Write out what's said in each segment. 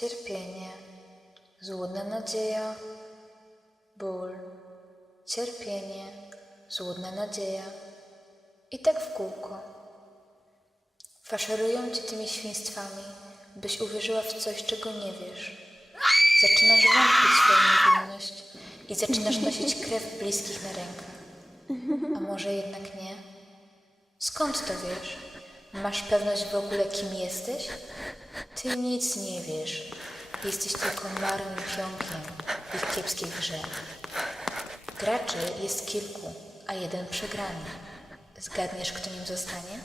cierpienie, złudna nadzieja, ból, cierpienie, złudna nadzieja. I tak w kółko. Faszerują cię tymi świństwami, byś uwierzyła w coś, czego nie wiesz. Zaczynasz wątpić swoją niewinność i zaczynasz nosić krew bliskich na rękach. A może jednak nie? Skąd to wiesz? Masz pewność w ogóle, kim jesteś? Ty nic nie wiesz. Jesteś tylko marnym pionkiem w ich kiepskiej grze. Graczy jest kilku, a jeden przegrany. Zgadniesz, kto nim zostanie?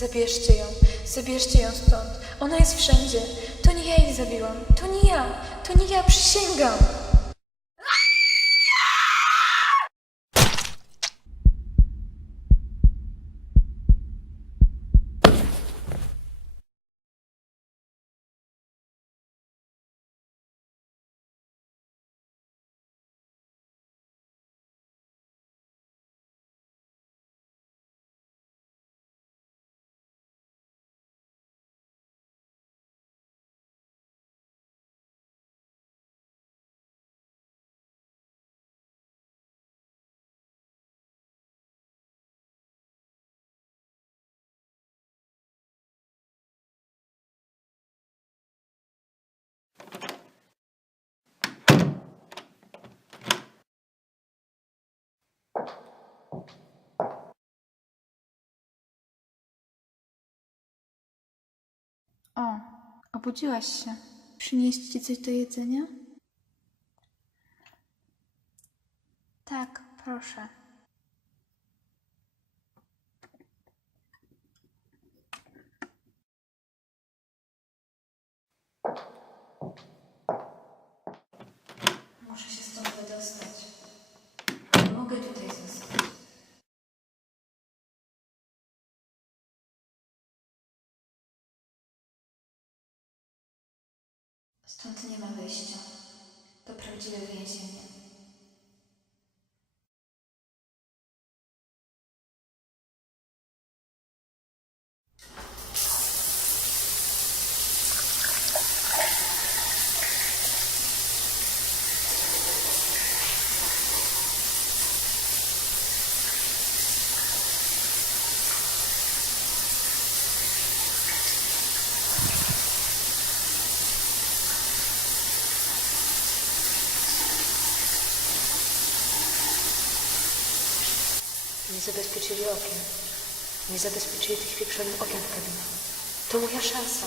Zabierzcie ją, zabierzcie ją stąd. Ona jest wszędzie. To nie ja jej zabiłam. To nie ja. To nie ja, przysięgam. O, obudziłaś się. Przynieść ci coś do jedzenia? Tak, proszę. Stąd nie ma wyjścia. To prawdziwe więzienie. Nie zabezpieczyli okien. Nie zabezpieczyli tych pieprzonych okien w. To moja szansa.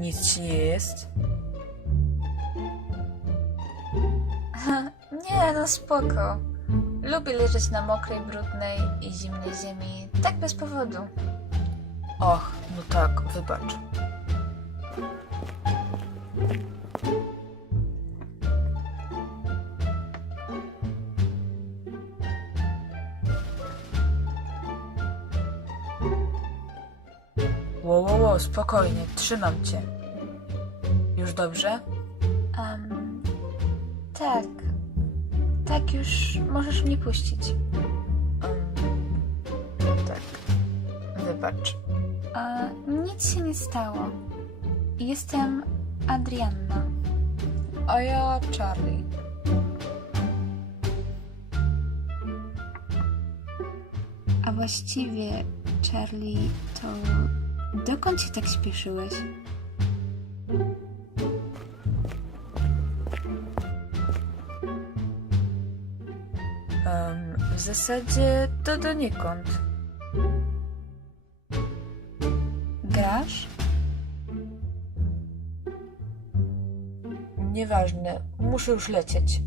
Nic ci nie jest? Nie, no spoko. Lubię leżeć na mokrej, brudnej i zimnej ziemi, tak bez powodu. Och, no tak, wybacz. Ło, spokojnie, trzymam cię. Już dobrze? Um, tak. Tak, już możesz mnie puścić. Um, tak. Wybacz. A, nic się nie stało. Jestem Adrianna. A ja Charlie. A właściwie, Charlie, to dokąd się tak śpieszyłeś? Em, w zasadzie to donikąd. Grasz? Nieważne, muszę już lecieć.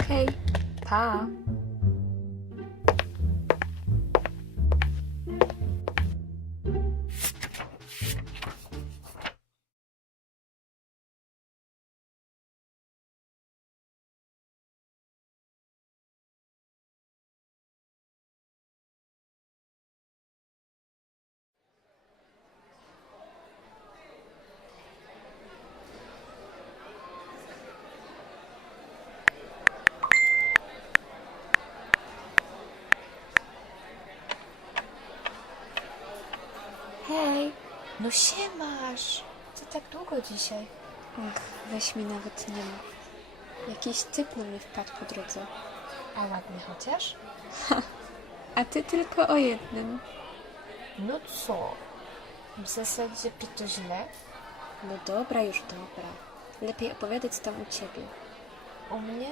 Okej, pa. No siemasz. co tak długo dzisiaj? Och, weź mi nawet nie mów. Jakiś typ na mnie wpadł po drodze. A ładnie chociaż? A ty tylko o jednym. No co? W zasadzie to źle. No dobra, już dobra. Lepiej opowiadać tam u ciebie. U mnie?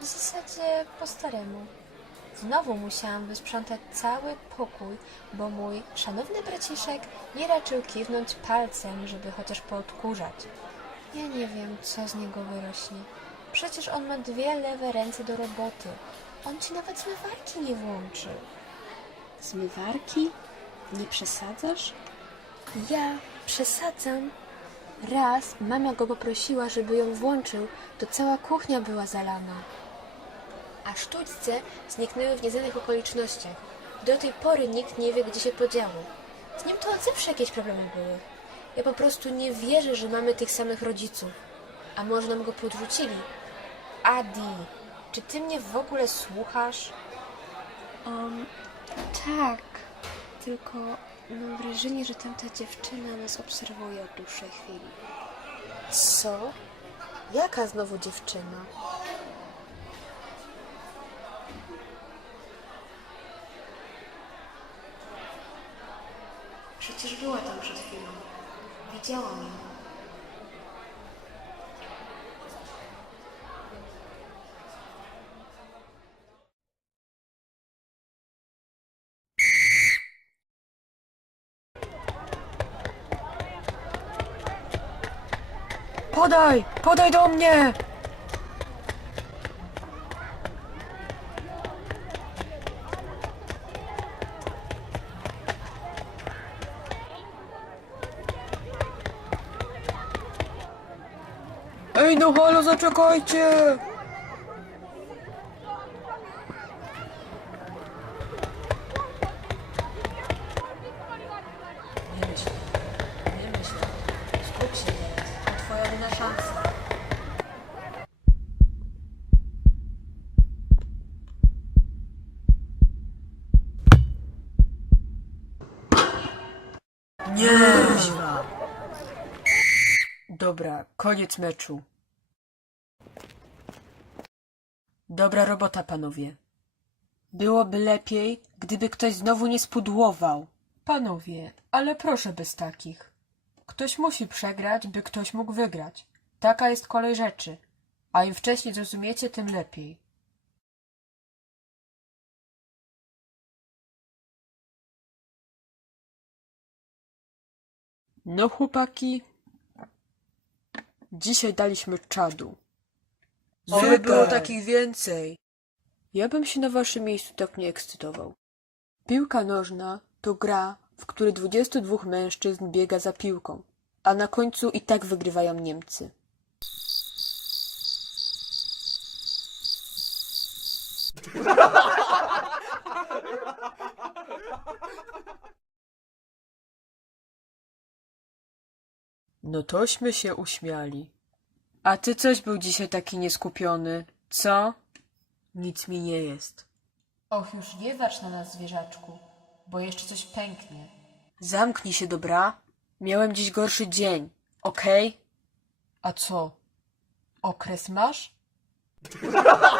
W zasadzie po staremu. Znowu musiałam wysprzątać cały pokój, bo mój szanowny braciszek nie raczył kiwnąć palcem, żeby chociaż poodkurzać. Ja nie wiem, co z niego wyrośnie. Przecież on ma dwie lewe ręce do roboty. On ci nawet zmywarki nie włączy. Zmywarki? Nie przesadzasz? Ja przesadzam. Raz mama go poprosiła, żeby ją włączył, to cała kuchnia była zalana. A sztućce zniknęły w nieznanych okolicznościach. Do tej pory nikt nie wie, gdzie się podziało. Z nim to od zawsze jakieś problemy były. Ja po prostu nie wierzę, że mamy tych samych rodziców. A może nam go podrzucili? Adi, czy ty mnie w ogóle słuchasz? Um, tak. Tylko mam wrażenie, że tamta dziewczyna nas obserwuje od dłuższej chwili. Co? Jaka znowu dziewczyna? Przecież była tam przed chwilą. Widziałam ją. Podaj! Podaj do mnie! Ej, no halo, zaczekajcie! Nie myśl, nie. Skup się! Dobra, koniec meczu. Dobra robota, panowie. Byłoby lepiej, gdyby ktoś znowu nie spudłował. Panowie, ale proszę bez takich. Ktoś musi przegrać, by ktoś mógł wygrać. Taka jest kolej rzeczy. A im wcześniej zrozumiecie, tym lepiej. No chłopaki, dzisiaj daliśmy czadu. Żeby było takich więcej. Ja bym się na waszym miejscu tak nie ekscytował. Piłka nożna to gra, w której 22 mężczyzn biega za piłką, a na końcu i tak wygrywają Niemcy. No tośmy się uśmiali. A ty coś był dzisiaj taki nieskupiony, co? Nic mi nie jest. Och, już nie zacz na nas, zwierzaczku, bo jeszcze coś pęknie. Zamknij się, dobra? Miałem dziś gorszy dzień, okej? A co? Okres masz?